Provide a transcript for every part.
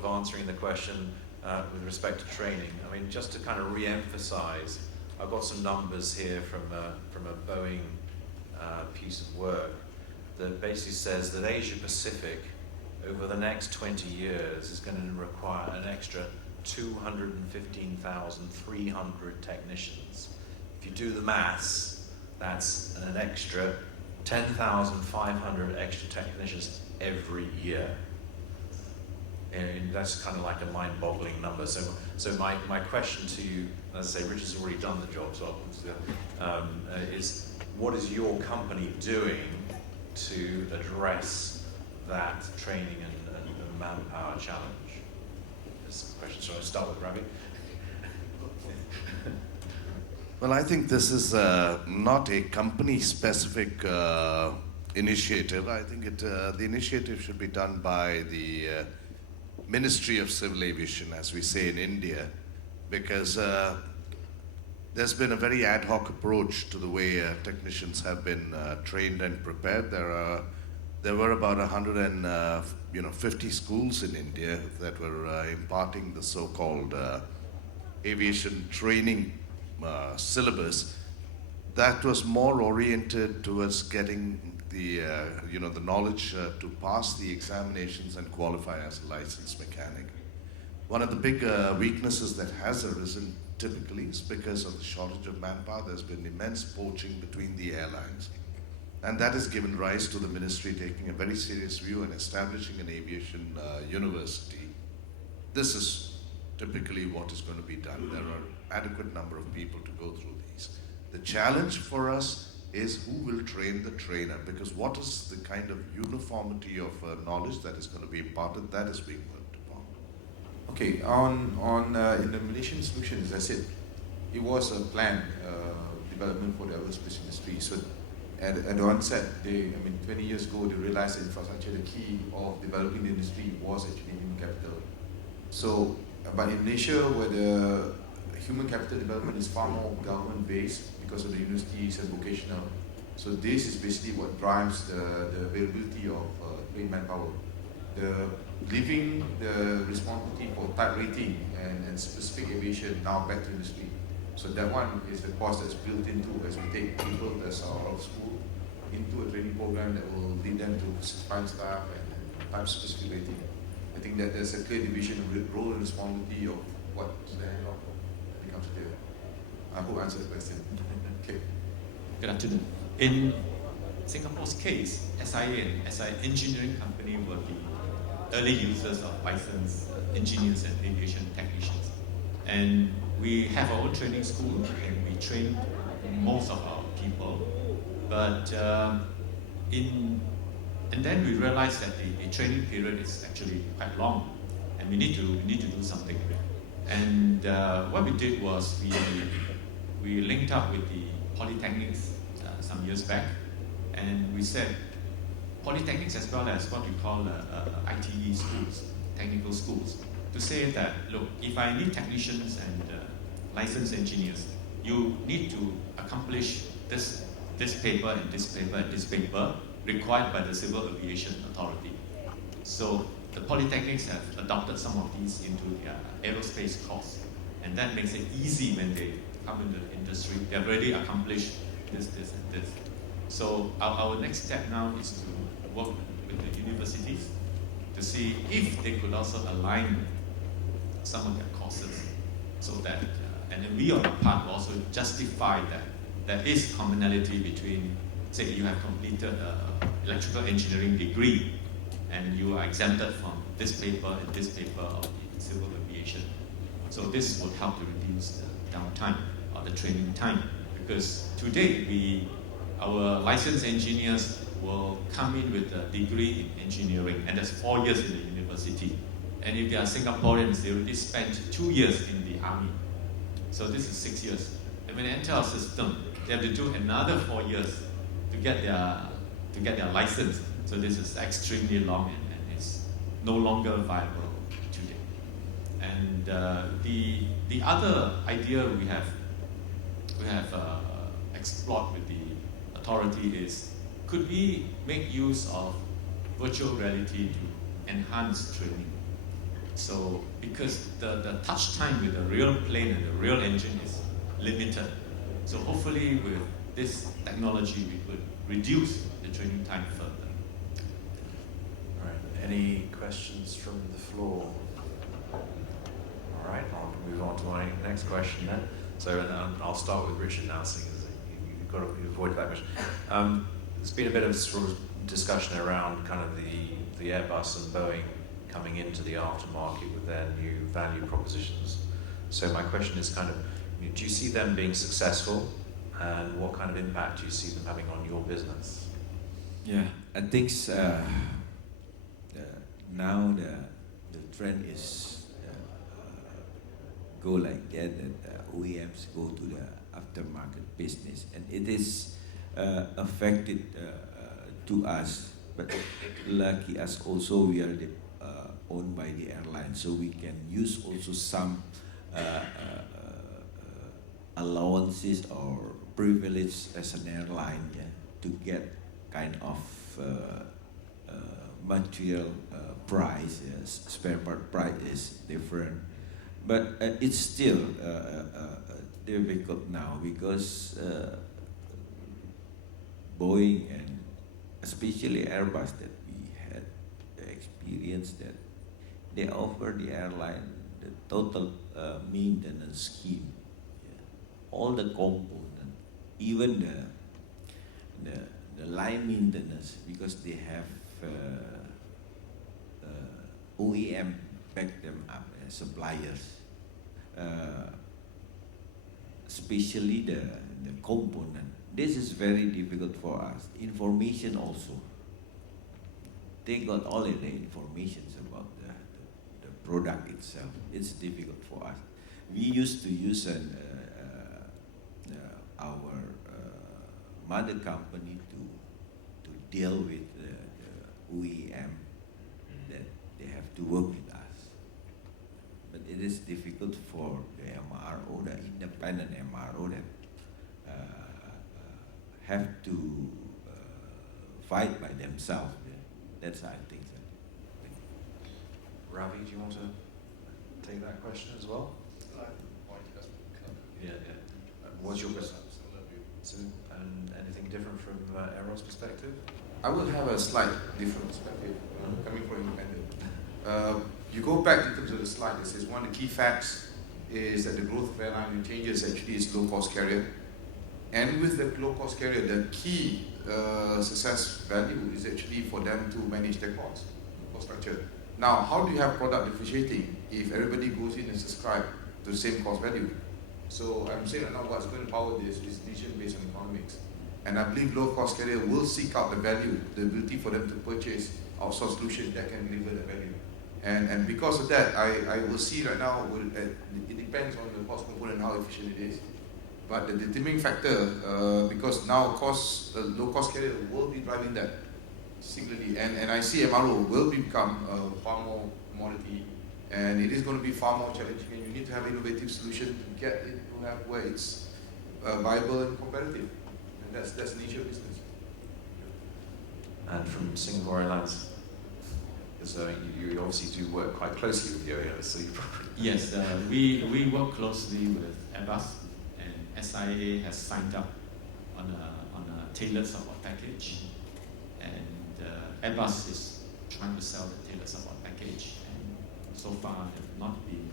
of answering the question with respect to training. I mean, just to kind of re-emphasize, I've got some numbers here from a Boeing piece of work that basically says that Asia Pacific, over the next 20 years, is going to require an extra 215,300 technicians. If you do the maths, that's an extra 10,500 extra technicians every year. And that's kind of like a mind-boggling number. So my question to you, as I say, Richard's already done the job, so is what is your company doing to address that training and manpower challenge? This question, so I'll start with Ravi. Well, I think this is not a company-specific initiative. I think the initiative should be done by the Ministry of Civil Aviation, as we say in India, because there's been a very ad hoc approach to the way technicians have been trained and prepared. There were about 150 schools in India that were imparting the so-called aviation training syllabus that was more oriented towards getting the the knowledge to pass the examinations and qualify as a licensed mechanic. One of the big weaknesses that has arisen typically is because of the shortage of manpower. There's been immense poaching between the airlines, and that has given rise to the ministry taking a very serious view and establishing an aviation university. This is typically what is going to be done. There are adequate number of people to go through these. The challenge for us is who will train the trainer, because what is the kind of uniformity of knowledge that is going to be imparted, that is being worked upon. Okay, in the Malaysian solution, as I said, it was a planned development for the aerospace industry. So at the onset, 20 years ago, they realized that infrastructure, the key of developing the industry was actually human capital. So, but in Malaysia, where the human capital development is far more government-based because of the universities and vocational. So this is basically what drives the availability of trained manpower. Leaving the responsibility for type rating and specific aviation now back to industry. So that one is the cost that's built into as we take people that's out of school into a training program that will lead them to find staff and type specific rating. I think that there's a clear division of role and responsibility of what's the hand of becomes clear. I hope I answered the question. Okay. Good afternoon. In Singapore's case, SIA and SIA Engineering Company were the early users of licensed engineers and aviation technicians. And we have our own training school and we train most of our people. But and then we realized that the training period is actually quite long and we need to do something. And what we did was we linked up with the polytechnics some years back, and we said polytechnics as well as what we call ITE schools, technical schools, to say that, look, if I need technicians and licensed engineers, you need to accomplish this paper and this paper and this paper required by the Civil Aviation Authority. So the polytechnics have adopted some of these into their aerospace course, and that makes it easy when they come into the industry. They've already accomplished this, and this. So our next step now is to work with the universities to see if they could also align some of their courses so that, and then we on our part will also justify that there is commonality between, say you have completed an electrical engineering degree and you are exempted from this paper and this paper of the civil aviation. So this would help to reduce the downtime or the training time, because today our licensed engineers will come in with a degree in engineering, and that's 4 years in the university. And if they are Singaporeans, they already spent 2 years in the army. So this is 6 years. And when they enter our system, they have to do another 4 years to get their license. So this is extremely long and it's no longer viable today. And the other idea we have explored with the authority is, could we make use of virtual reality to enhance training? So because the touch time with the real plane and the real engine is limited. So hopefully with this technology we could reduce the training time further. All right. Any questions from the floor? All right, I'll move on to my next question then. So I'll start with Richard now, seeing as you've got to avoid that question. There's been a bit of sort of discussion around kind of the Airbus and Boeing coming into the aftermarket with their new value propositions. So my question is kind of, do you see them being successful, and what kind of impact do you see them having on your business? Yeah, I think now the trend is go like that OEMs go to the aftermarket business, and it is affected to us, but lucky us also we are owned by the airline, so we can use also some allowances or privilege as an airline, yeah, to get kind of material price, yes, spare part price is different, but it's still difficult now because Boeing and especially Airbus that we had the experience that they offer the airline the total maintenance scheme, yeah. All the components, even the line maintenance, because they have OEM back them up as suppliers, especially the component. This is very difficult for us. Information also. They got all of the information about the product itself. It's difficult for us. We used to use our mother company to deal with the OEM that they have to work with us. But it is difficult for the MRO, the independent MRO that have to fight by themselves. That's I think. Ravi, do you want to take that question as well? Yeah. What's your perspective? So, and anything different from AIROD's perspective? I would have a slight different perspective coming from independent. You go back in terms of the slide, it says one of the key facts is that the growth of airline changes actually is low-cost carrier. And with the low-cost carrier, the key success value is actually for them to manage their cost structure. Now, how do you have product differentiating if everybody goes in and subscribe to the same cost value? So I'm saying right now what's going to power this is decision based on economics. And I believe low-cost carrier will seek out the value, the ability for them to purchase outsourced solutions that can deliver the value. And because of that, I will see right now, it depends on the cost component and how efficient it is. But the determining factor, because now low-cost carrier will be driving that singularly. And I see MRO will become far more commodity, and it is going to be far more challenging. And you need to have innovative solution to get it to have where it's viable and competitive. And that's the nature of business. And from Singapore Airlines, because you obviously do work quite closely with the OEMs, so you probably... Yes, we work closely with Airbus, and SIAEC has signed up on a tailored support package, and Airbus is trying to sell the tailored support package, and so far have not been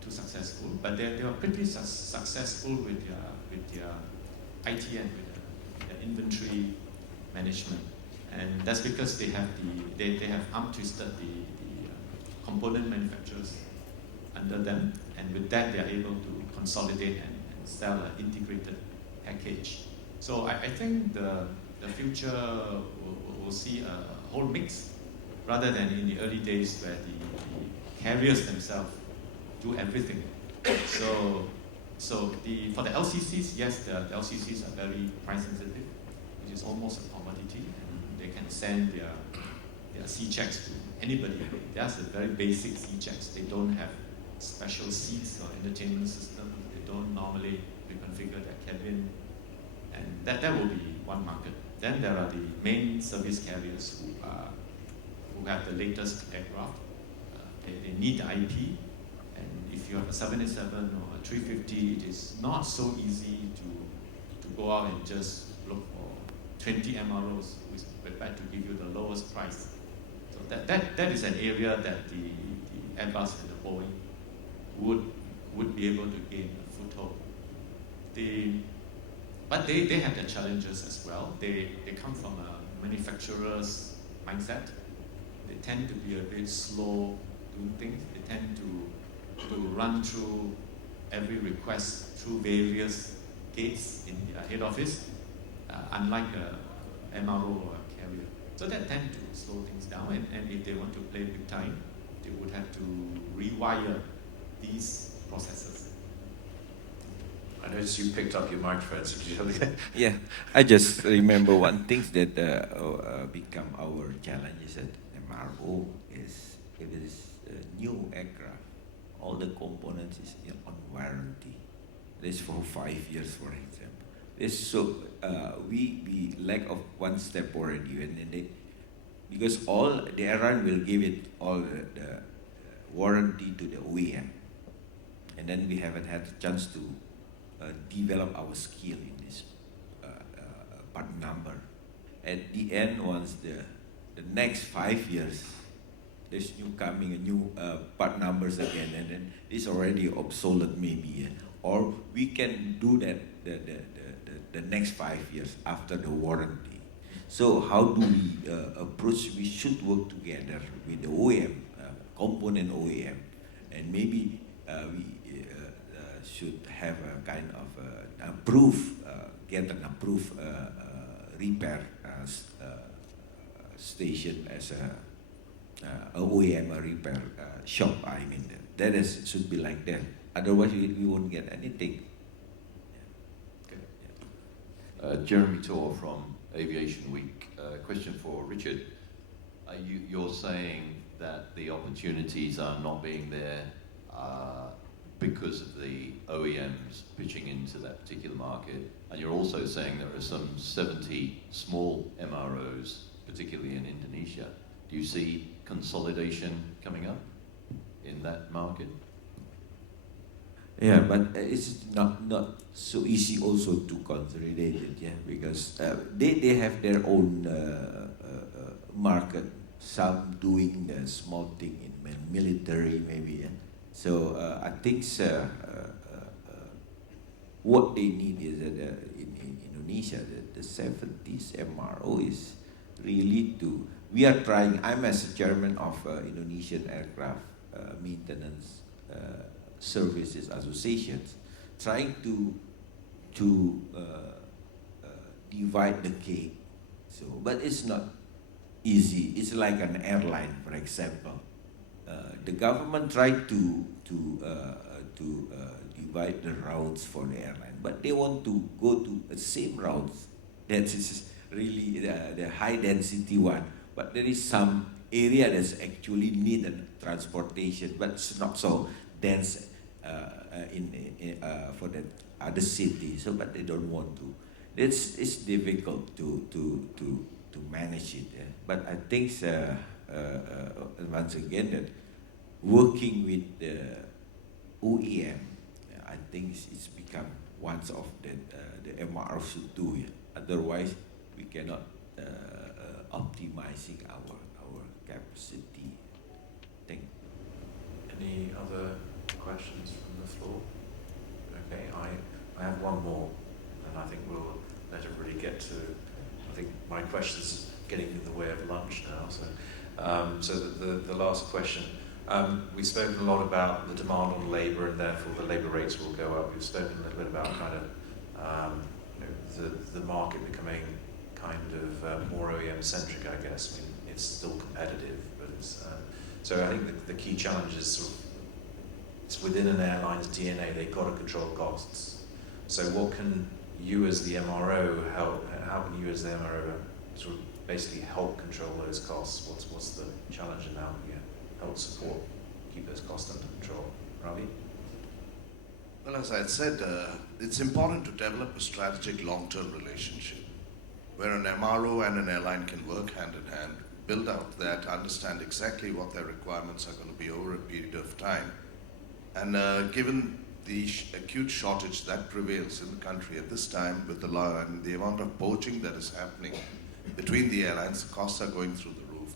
too successful, but they are pretty successful with their ITN, with the inventory management. And that's because they have arm twisted the component manufacturers under them, and with that they are able to consolidate and sell an integrated package. So I think the future will see a whole mix, rather than in the early days where the carriers themselves do everything. So for the LCCs, yes, the LCCs are very price sensitive, which is almost a commodity. They can send their C-checks to anybody. That's a very basic C-checks. They don't have special seats or entertainment system. They don't normally reconfigure their cabin. And that will be one market. Then there are the main service carriers who have the latest aircraft, they need the IP. And if you have a 787 or a 350, it is not so easy to go out and just look for 20 MROs who is prepared to give you the lowest price. So that is an area that the Airbus and the Boeing would be able to gain a foothold. But they have their challenges as well. They come from a manufacturer's mindset. They tend to be a bit slow doing things. They tend to run through every request through various gates in their head office, unlike a MRO or a carrier. So that tends to slow things down. And if they want to play big time, they would have to rewire these processes. I noticed you picked up your microphone, so did you have the... Yeah, I just remember one thing that become our challenges at MRO is if it is a new aircraft, all the components is on warranty. This for 5 years, for example. This so we lack of one step already, and then because all the airline will give it all the warranty to the OEM, and then we haven't had the chance to develop our skill in this part number. At the end, once the next 5 years, there's a new part numbers again, and then it's already obsolete maybe, or we can do that the next 5 years after the warranty. So how do we approach? We should work together with the OEM, component OEM, and maybe we should have a kind of get an approved repair station as a OEM, a repair shop. I mean, that should be like that. Otherwise, we won't get anything. Jeremy Tor from Aviation Week. Question for Richard. You're saying that the opportunities are not being there because of the OEMs pitching into that particular market, and you're also saying there are some 70 small MROs, particularly in Indonesia. Do you see consolidation coming up in that market? Yeah, but it's not so easy also to consolidate it, yeah, because they have their own market. Some doing the small thing in military maybe, yeah. So I think what they need is that in Indonesia, the 70s MRO is really to. We are trying. I'm as a chairman of Indonesian Aircraft Maintenance Services Associations, trying to divide the cake. So, but it's not easy. It's like an airline, for example. The government tried to divide the routes for the airline, but they want to go to the same routes. That is really the high density one. But there is some area that's actually needed transportation, but it's not so dense for the other city. So, but they don't want to. It's difficult to manage it. Yeah. But I think once again that working with the OEM, I think it's become one of the MRO should do. Yeah. Otherwise, we cannot optimizing our capacity. Thank you. Any other questions from the floor? Okay, I have one more, and I think we'll let everybody get to. I think my question's getting in the way of lunch now. So the last question. We've spoken a lot about the demand on labour, and therefore the labour rates will go up. We've spoken a little bit about kind of the market becoming kind of more OEM centric, I guess. I mean, it's still competitive, but it's so I think the key challenge is sort of, it's within an airline's DNA. They've got to control costs. So what can you as the MRO help? How can you as the MRO sort of basically help control those costs? What's the challenge in how you help support, keep those costs under control? Ravi? Well, as I said, it's important to develop a strategic long-term relationship where an MRO and an airline can work hand in hand build out that, understand exactly what their requirements are going to be over a period of time. And given the acute shortage that prevails in the country at this time with the law and the amount of poaching that is happening between the airlines, the costs are going through the roof.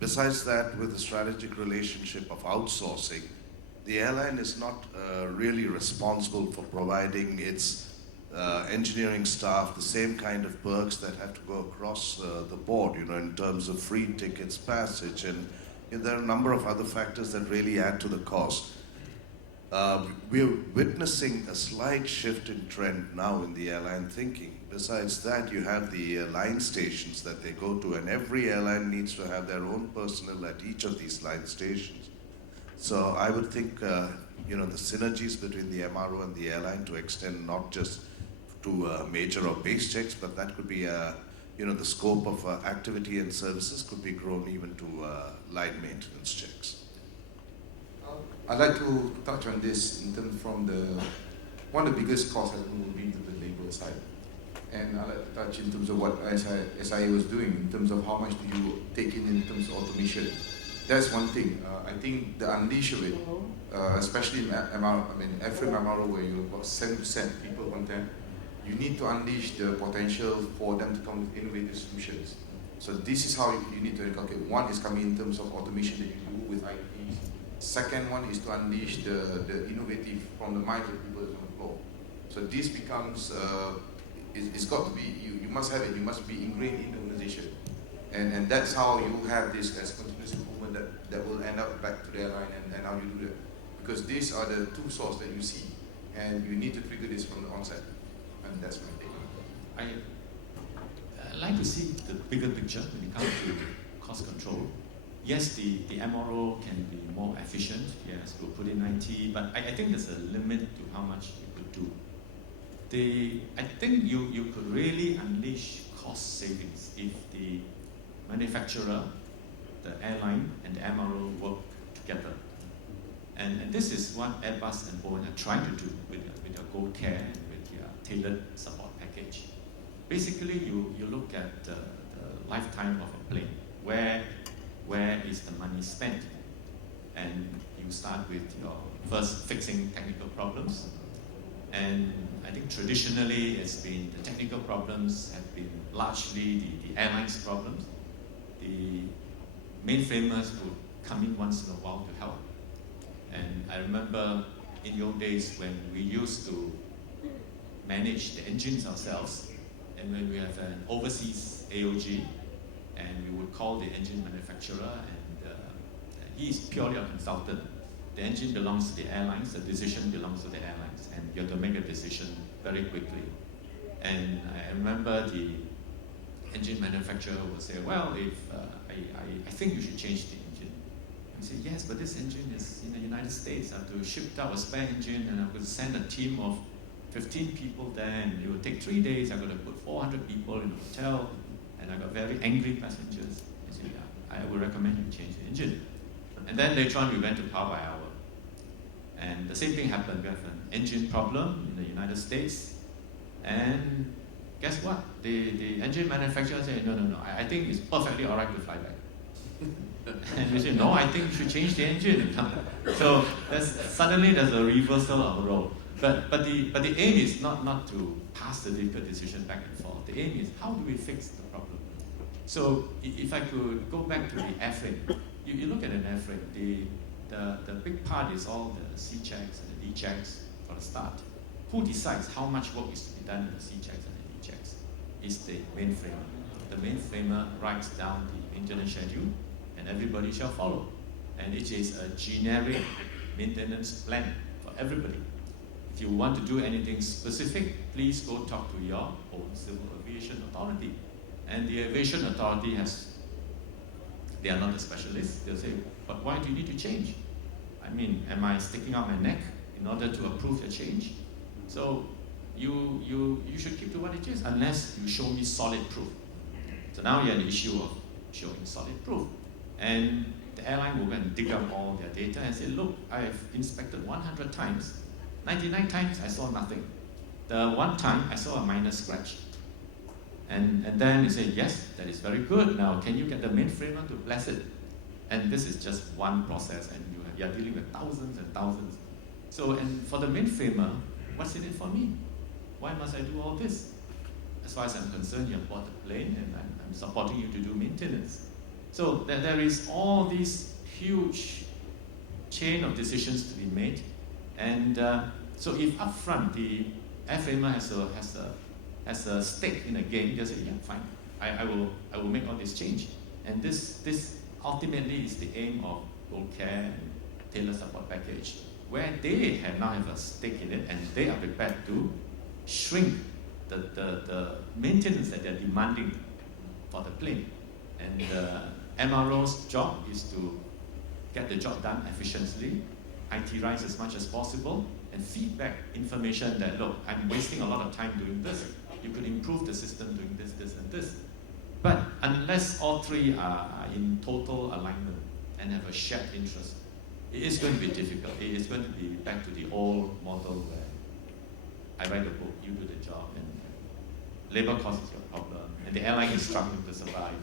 Besides that, with the strategic relationship of outsourcing, the airline is not really responsible for providing its engineering staff the same kind of perks that have to go across the board, in terms of free tickets, passage, and there are a number of other factors that really add to the cost. We're witnessing a slight shift in trend now in the airline thinking. Besides that, you have the line stations that they go to, and every airline needs to have their own personnel at each of these line stations. So I would think, the synergies between the MRO and the airline to extend not just to major or base checks, but that could be, the scope of activity and services could be grown even to line maintenance checks. I'd like to touch on this in terms one of the biggest cost elements will be the labor side. And I'd like to touch in terms of what SIA was doing, in terms of how much do you take in terms of automation. That's one thing. I think the unleash of it, especially in airframe MRO, where you're about 7% people content, you need to unleash the potential for them to come with innovative solutions. So this is how you need to inculcate. One is coming in terms of automation that you do with IPs. Second one is to unleash the innovative from the minds of people that's on the floor. So this becomes, it's got to be, you must have it, you must be ingrained in the organization. And that's how you have this as continuous improvement that will end up back to the airline and how you do that. Because these are the two sources that you see, and you need to trigger this from the onset. And that's my take. I like to see the bigger picture when it comes to cost control. Yes, the MRO can be more efficient. Yes, we'll put in IT, but I think there's a limit to how much you could do. I think you could really unleash cost savings if the manufacturer, the airline, and the MRO work together. And this is what Airbus and Boeing are trying to do with their Gold Care and with their tailored support package. Basically, you look at the lifetime of a plane. Where is the money spent? And you start with your first fixing technical problems. And I think traditionally it's been the technical problems have been largely the airline's problems. The mainframers would come in once in a while to help. And I remember in the old days when we used to manage the engines ourselves, and when we have an overseas AOG, and we would call the engine manufacturer, and he is purely a consultant. The engine belongs to the airlines, the decision belongs to the airlines, and you have to make a decision very quickly. And I remember the engine manufacturer would say, well, if I think you should change the engine. And say, yes, but this engine is in the United States. I have to ship out a spare engine, and I would send a team of 15 people there, and it would take 3 days. I've got to put 400 people in a hotel, and I got very angry passengers. I said, yeah, I would recommend you change the engine. And then later on, we went to power by hour. And the same thing happened. We have an engine problem in the United States. And guess what? The engine manufacturer said, no, I think it's perfectly all right to fly back. And we said, no, I think you should change the engine. So suddenly there's a reversal of a role. But the aim is not to pass the difficult decision back and forth. The aim is how do we fix the problem? So if I could go back to the airframe, you look at an airframe, the big part is all the C checks and the D checks for the start. Who decides how much work is to be done in the C checks and the D checks? It's the mainframer. The mainframer writes down the maintenance schedule, and everybody shall follow. And it is a generic maintenance plan for everybody. If you want to do anything specific, please go talk to your own civil aviation authority. And the aviation authority they are not the specialists. They'll say, but why do you need to change? I mean, am I sticking out my neck in order to approve the change? So you should keep to what it is, unless you show me solid proof. So now you have an issue of showing solid proof. And the airline will go and dig up all their data and say, look, I've inspected 100 times. 99 times I saw nothing. The one time I saw a minor scratch. And then you say, yes, that is very good. Now, can you get the mainframer to bless it? And this is just one process, and you are dealing with thousands and thousands. So, and for the mainframer, what's in it for me? Why must I do all this? As far as I'm concerned, you have bought the plane, and I'm supporting you to do maintenance. So there is all these huge chain of decisions to be made. And so if upfront the airframer has a stake in a game, they'll say, yeah, fine, I will make all this change. And this ultimately is the aim of Gold Care and Tailor Support Package, where they now have a stake in it, and they are prepared to shrink the maintenance that they're demanding for the plane. And MRO's job is to get the job done efficiently, IT-rise as much as possible, and feedback information that, look, I'm wasting a lot of time doing this. You could improve the system doing this, this, and this. But unless all three are in total alignment and have a shared interest, it is going to be difficult. It is going to be back to the old model where I write a book, you do the job, and labor cost is your problem, and the airline is struggling to survive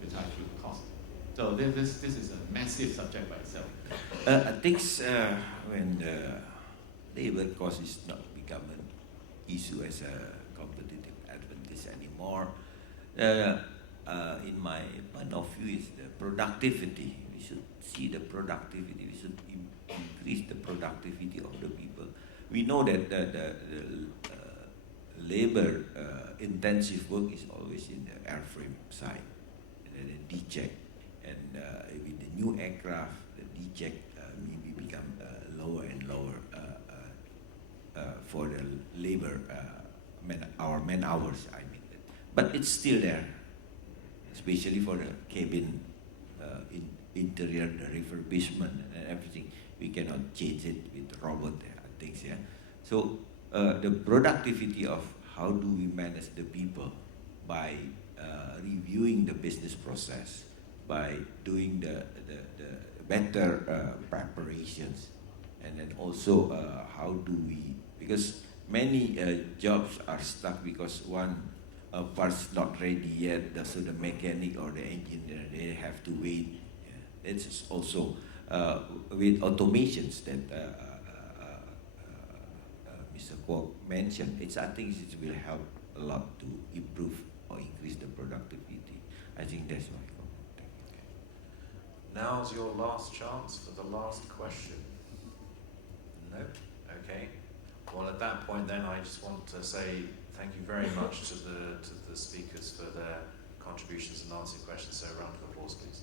with high fuel cost. So this is a massive subject by itself. I think when the labor cost is not become an issue as a competitive advantage anymore, in my point of view, is the productivity. We should see the productivity. We should increase the productivity of the people. We know that the labor intensive work is always in the airframe side, and then the D-check. And with the new aircraft, the D-check maybe become lower and lower for the labor, man hours, I mean. But it's still there, especially for the cabin interior, the refurbishment and everything. We cannot change it with robot things, yeah. So the productivity of how do we manage the people by reviewing the business process, by doing the better preparations, and then also how do we, because many jobs are stuck because one part's not ready yet, so the mechanic or the engineer, they have to wait. Yeah. It's also with automations that Mr. Kwok mentioned. I think it will help a lot to improve or increase the productivity. I think that's my comment. Now's your last chance for the last question. No? Okay. Well, at that point then, I just want to say thank you very much to the speakers for their contributions and answering questions. So a round of applause, please.